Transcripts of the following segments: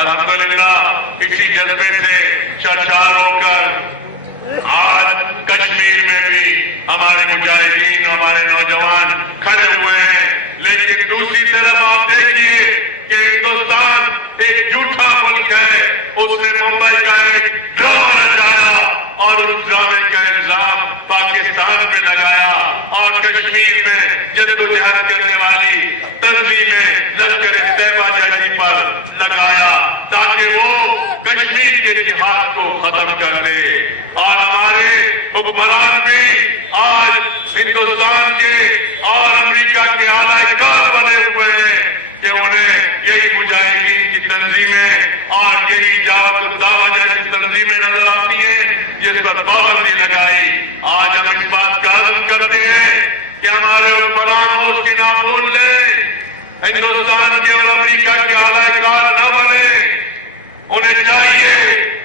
الحمدللہ اسی جذبے سے سرشار ہو کر آج کشمیر میں بھی ہمارے مجاہدین ہمارے نوجوان کھڑے ہوئے ہیں. لیکن دوسری طرف آپ دیکھیے کہ ہندوستان ایک جھوٹا ملک ہے. اس نے ممبئی کا ایک ڈرامہ رچایا اور اس ڈرامے کا الزام پاکستان پہ لگایا اور کشمیر میں جدوجہد کرنے والی تنظیمیں لشکر طیبہ جیسی پر لگایا تاکہ وہ کشمیر کے جہاد کو ختم کر دے. اور ہمارے حکمران بھی آج ہندوستان کے اور امریکہ کے اعلی کار بنے ہوئے ہیں کہ انہیں یہی مجاہدین کی تنظیمیں اور یہی جماعت الدعوہ جیسی تنظیمیں نظر آتی ہیں جس پر پابندی لگائی. آج ہم اس بات کا عزم کرتے ہیں کہ ہمارے حکمران ہوش کی نہ بھول لیں, ہندوستان کے اور امریکہ کے اعلی کار نہ بنے. انہیں چاہیے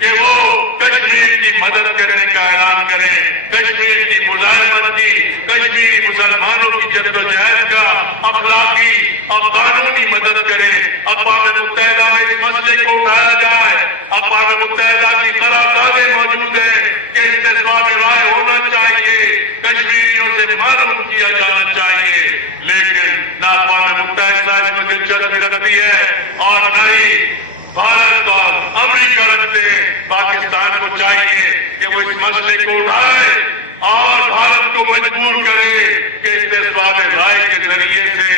کہ وہ کشمیر کی مدد کرنے کا اعلان کریں, کشمیر کی مزاحمت کی, کشمیری مسلمانوں کی جدوجہد کا اخلاقی اور قانونی مدد کریں. اقوام متحدہ میں اس مسئلے کو اٹھایا جائے. اقوام متحدہ کی قراردادیں موجود ہیں کہ استثمار رائے ہونا چاہیے, کشمیریوں سے معلوم کیا جانا چاہیے. لیکن نہ اقوام متحدہ اس میں دلچسپی رکھتی ہے اور نہ ہی بھارت اور امریکہ رکھتے ہیں. پاکستان کو چاہیے کہ وہ اس مسئلے کو اٹھائے اور بھارت کو مجبور کرے کہ استثمار رائے کے ذریعے سے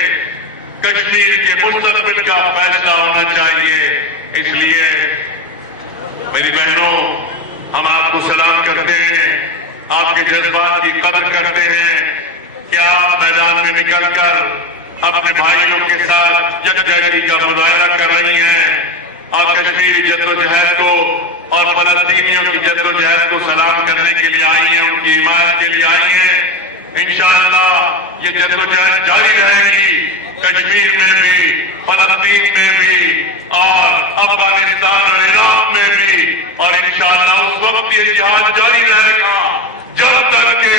کشمیر کے مستقبل کا فیصلہ ہونا چاہیے. اس لیے میری بہنوں, ہم آپ کو سلام کرتے ہیں, آپ کے جذبات کی قدر کرتے ہیں کہ آپ میدان میں نکل کر اپنے بھائیوں کے ساتھ یکجہتی کا مظاہرہ کر رہی ہیں اور کشمیری جدوجہد کو اور فلسطینیوں کی جدوجہد کو سلام کرنے کے لیے آئی ہیں, ان کی حمایت کے لیے آئی ہیں. انشاءاللہ یہ جدوجہد جاری رہے گی, کشمیر میں بھی, فلسطین میں بھی اور افغانستان اور عراق میں بھی. اور انشاءاللہ اس وقت یہ جہاد جاری رہے گا جب تک کہ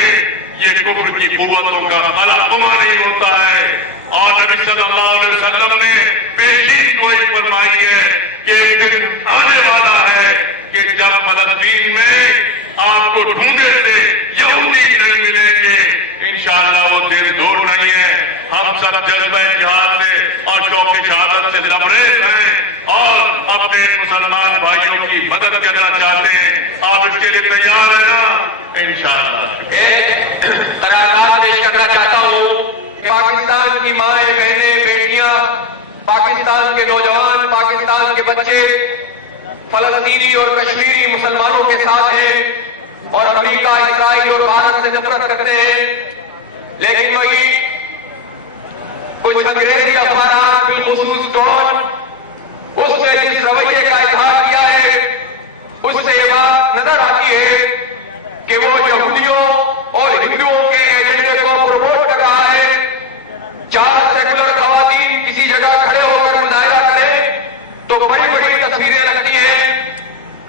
یہ کفر کی قوتوں کا خلاخواہ نہیں ہوتا ہے. اور نبی صلی اللہ علیہ وسلم نے پیشین گوئی فرمائی ہے کہ ایک دن آنے والا ہے کہ جب فلسطین میں آپ کو ڈھونڈے تھے یہودی نہیں ملیں گے. انشاءاللہ وہ دن دور نہیں ہے. ہم سب جذبہ جہاد سے اور شوق شہادت سے لبریز ہیں اور اپنے مسلمان بھائیوں کی مدد کرنا چاہتے ہیں. آپ اس کے لیے تیار ہیں نا؟ انشاءاللہ. ایک قرارداد پیش کرنا چاہتا ہوں. پاکستان کی مائیں, بہنیں, بیٹیاں, پاکستان کے نوجوان, پاکستان کے بچے فلسطینی اور کشمیری مسلمانوں کے ساتھ ہیں اور امریکہ, اسرائیل اور بھارت سے نفرت کرتے ہیں. لیکن وہی کچھ انگریزی اخبارات بالخصوص ڈان اس سے جس رویے کا اظہار کیا ہے اس سے یہ بات نظر آتی ہے کہ وہ یہودیوں اور ہندوؤں کے ایجنڈے کو پروموٹ کر رہا ہے. 4 سیکولر خواتین کسی جگہ کھڑے ہو کر مظاہرہ کریں تو بڑی بڑی تصویریں لگتی ہیں,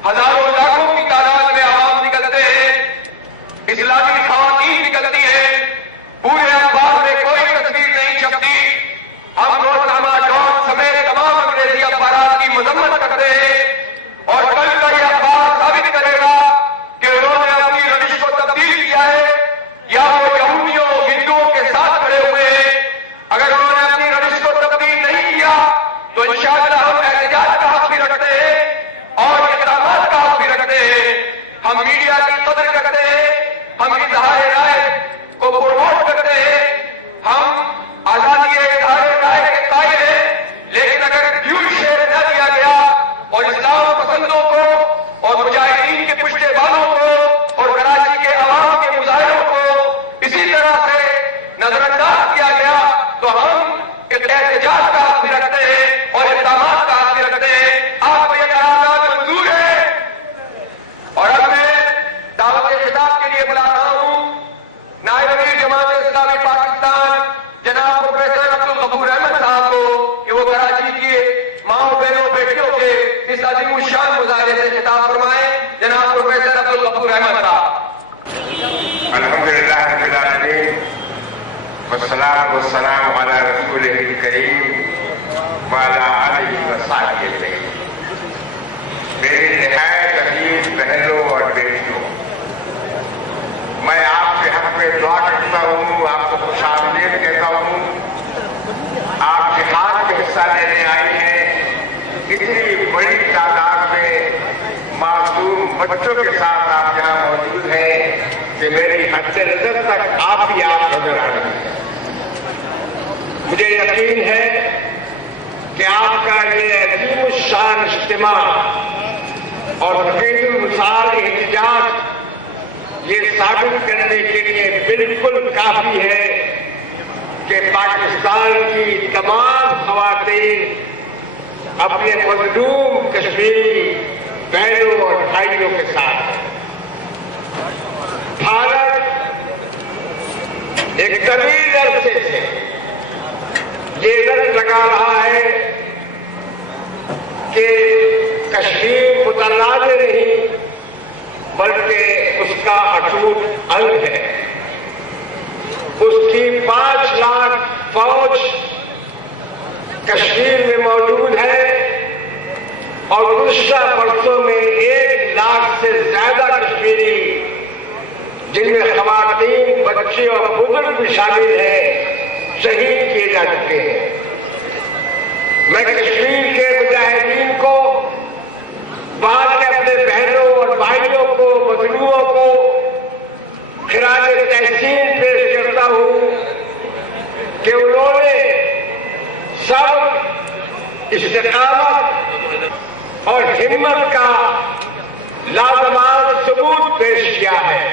ہزاروں لاکھوں کی تعداد میں عوام نکلتے ہیں, اسلامی خواتین نکلتی ہیں, پورے اخبار میں کوئی تصویر نہیں چھپتی. ہم روزنامہ ڈان سمیت تمام انگریزی اخبارات کی مذمت کرتے ہیں اور کل کا یہ اخبار ثابت کرے گا کہ انہوں نے اپنی روش کو تبدیل کیا ہے یا وہ یہودیوں ہندوؤں کے ساتھ کھڑے ہوئے ہیں. اگر انہوں نے اپنی روش کو تبدیل نہیں کیا تو انشاءاللہ ہم احتجاج کا حق بھی رکھتے ہیں اور اقدامات کا حق بھی رکھتے ہیں. ہم میڈیا کی قدر کرتے ہیں, ہم اظہار رائے کو پروموٹ کرتے ہیں, ہم آزادی اظہار رائے کے قائل ہیں. لیکن اگر ڈیو شیئر نہ دیا گیا اور اسلام پسندوں کو اور مجاہدین کے پشتے بالوں کو اور کراچی کے عوام کے مظاہروں کو اسی طرح سے نظر انداز کیا گیا تو ہم احتجاج کا حق بھی رکھتے ہیں اور اقدامات کا حق بھی رکھتے ہیں. آپ کو یہ قرارداد منظور ہے اور اب میں دعوت خطاب کے لیے بلا رہا ہوں نائب امیر جماعت اسلامی پاکستان جناب پروفیسر عبدالغفور احمد صاحب کو کہ وہ کراچی کی ماؤں, بہنوں, بیٹیوں کے اس عظیم الشان مظاہرے سے خطاب فرمائیں. جناب پروفیسر عبدالغفور احمد صاحب. الحمدللہ رب العالمین والصلاة والسلام علی رسولہ الکریم وعلی آلہ وصحبہ اجمعین. इतनी बड़ी तादाद में मासूम बच्चों के साथ आप यहाँ मौजूद हैं कि मेरी हद से नजर तक आप ही आप नजर आ रहे हैं। मुझे यकीन है कि आपका ये अजीम शान इज्तिमा और फकीर मिसाल एहतजाज ये साबित करने के लिए बिल्कुल काफी है कि पाकिस्तान की तमाम खवातीन अपने मजलूम कश्मीरी बहनों और भाइयों के साथ है। भारत एक तवील अरसे से ये रट लगा रहा है कि कश्मीर मुतनाज़ नहीं बल्कि उसका अटूट अंग है। उसकी 5 लाख फौज कश्मीर में मौजूद है और गुज़श्ता बरसों में 1 लाख से ज्यादा कश्मीरी जिनमें ख़वातीन, बच्चे और बुजुर्ग भी शामिल हैं शहीद किए जा चुके हैं। मैं कश्मीर के मुजाहिदीन को, वहां के अपने बहनों और भाइयों को, मजलूमों को खिराज तहसीन पेश करता हूं कि उन्होंने सब इस्तिकामत और हिम्मत का लाजवाब सबूत पेश किया है।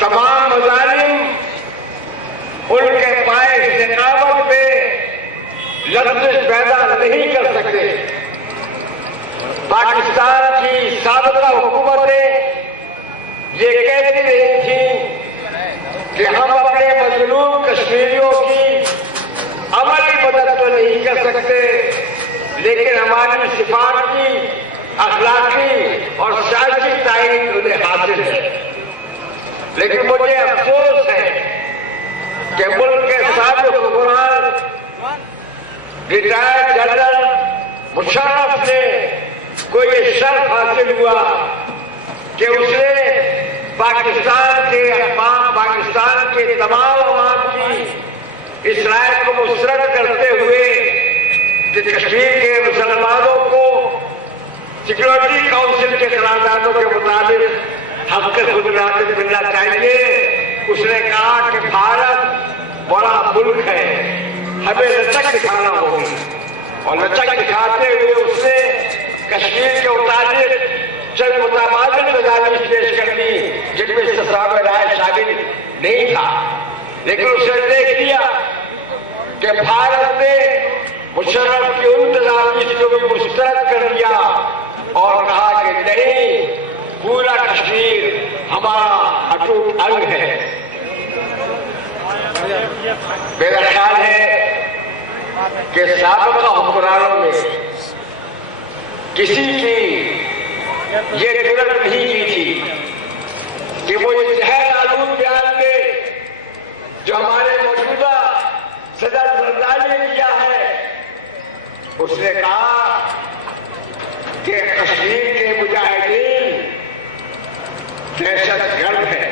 तमाम मजालिम उनके पाए इस्तिकामत में लफ्ज़ पैदा नहीं कर सकते। पाकिस्तान की साबिक़ा हुकूमतें ये कहती रही थी कि हम अपने मजलूम कश्मीरियों की अमली मदद तो नहीं कर सकते, लेकिन हमारी सिफारती, अखलाकी और सियासी ताईद उन्हें हासिल है। लेकिन मुझे अफसोस है कि मुल्क के साबिक़ हुक्मरान रिटायर्ड जनरल मुशर्रफ ने को ये शर्फ हासिल हुआ कि उसने पाकिस्तान के अक़वाम, पाकिस्तान के तमाम अवाम की इस राय को मुस्तरद करते हुए कि कश्मीर के मुसलमानों को सिक्योरिटी काउंसिल के करारदादों के मुताबिक हक खुद मिलना चाहिए। उसने कहा कि भारत बड़ा मुल्क है, हमें लचक दिखाना होगी, और लचक दिखाते हुए उसने कश्मीर के मुताबिक चंद मुतबादिल तजावीज़ पेश कर दी जिनमें इस्तिसाब राय शामिल नहीं था। लेकिन उसने देख लिया कि भारत ने मुशर्रफ की उन तजावीज़ को भी मुस्तरद कर दिया और कहा कि नहीं, पूरा कश्मीर हमारा अटूट अंग है। मेरा ख्याल है कि साबिक़ा हुक्मरानों में किसी की ये जरूरत नहीं की थी कि वो ये जहर आलूद बयान में जो हमारे मौजूदा सदर जरदारी ने किया है, उसने कहा कि कश्मीर के मुजाहिदीन दहशतगर्द है।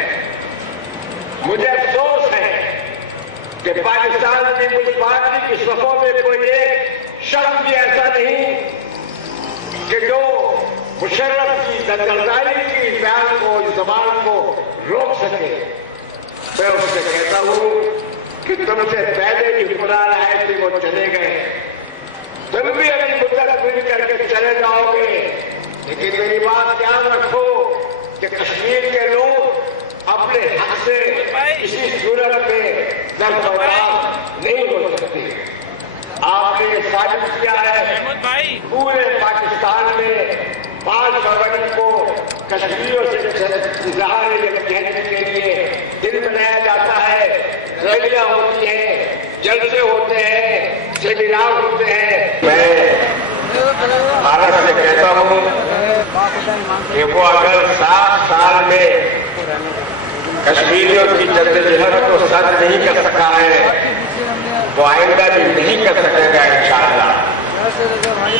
मुझे अफसोस है कि पाकिस्तान पीपुल्स पार्टी की सफों में कोई एक शख्स भी ऐसा नहीं कि जो मुशर्रफ की जरदारी की बयान को, इस जबान को रोक सके। मैं उससे कहता हूं कि तुमसे पहले भी हुक्मरान आए थे, वो चले गए, तुम भी अभी मुद्दत पूरी करके चले जाओगे। लेकिन मेरी बात ध्यान रखो कि कश्मीर के लोग अपने हक से किसी सूरत में दरबदर नहीं हो सकते। आपने ये साबित किया है पूरे पाकिस्तान में 5 फरवरी को कश्मीरियों से इजहार यकजहती के लिए दिन मनाया जाता है, रैलियां होती हैं, जलसे होते हैं, सेमिनार होते हैं। मैं भारत से कहता हूं कि वो अगर 7 साल में कश्मीरियों की जद्दोजहद को सर नहीं कर सका है तो आइंदा भी नहीं कर सकेगा इंशाअल्लाह।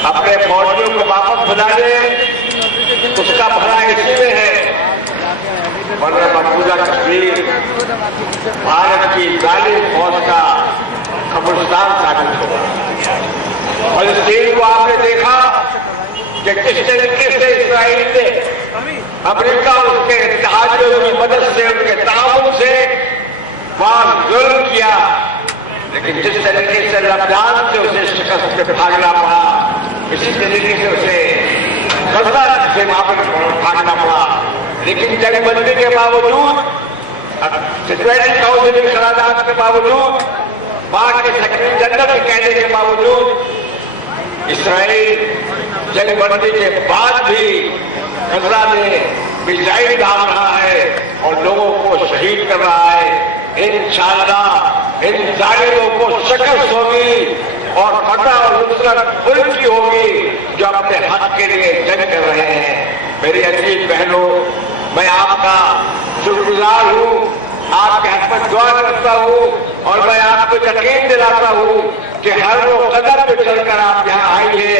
अपने फौजियों को वापस बुला ले, उसका भला इसी में है, वरना मकबूजा कश्मीर भारत की जालिम फौज का कब्रिस्तान साबित होगा। फलस्तीन को आपने देखा जिस तरीके से इसराइल ने अमेरिका उसके इत्तेहादियों की मदद से उनके ताउन से वहां जुल्म किया, लेकिन जिस तरीके से लबनान से उसे शिकस्त पे भागना पड़ा, इसी तरीके से उसे गजा से भागना पड़ा। लेकिन जंगबंदी के बावजूद, सिक्योरिटी काउंसिल के कराधान के बावजूद, वहां के सेक्रेटरी जनरल के कहने के बावजूद इसराइल जंगबंदी के बाद भी गजा में मिसाइल डाल रहा है और लोगों को शहीद कर रहा है। इंशाअल्लाह इन जालिमों को शिकस्त होगी और फतह और नुसरत उनकी होगी जो अपने हक के लिए जंग कर रहे हैं। मेरी अजीज बहनों, मैं आपका शुक्रगुजार हूँ, आपके हक पर दुआ करता हूँ और मैं आपको यकीन दिलाता हूँ कि हर वो कदम पे चलकर आप यहाँ आई है,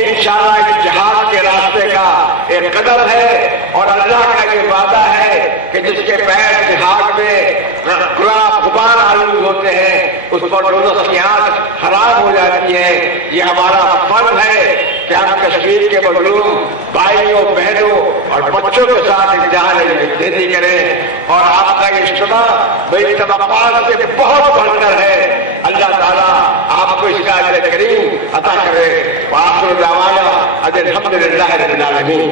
इंशाअल्लाह इस जिहाद के रास्ते का एक कदम है और अल्लाह का ये वादा है कि जिसके पैर जिहाद में गुबार आलूद होते हैं उस पर रोज़ की आंख खराब हो जाती है। ये हमारा फर्ज है कि हम कश्मीर के मजलूम भाइयों बहनों और बच्चों के साथ इम्तिहान इज्जती करें और आपका ये इज्तिमा मेरी तवक्कुआत से बहुत बढ़कर है। अल्लाह ताला आपको इसका अजर करीम अता करे। वाखिर दावाना अल्हम्दुलिल्लाहि रब्बिल आलमीन।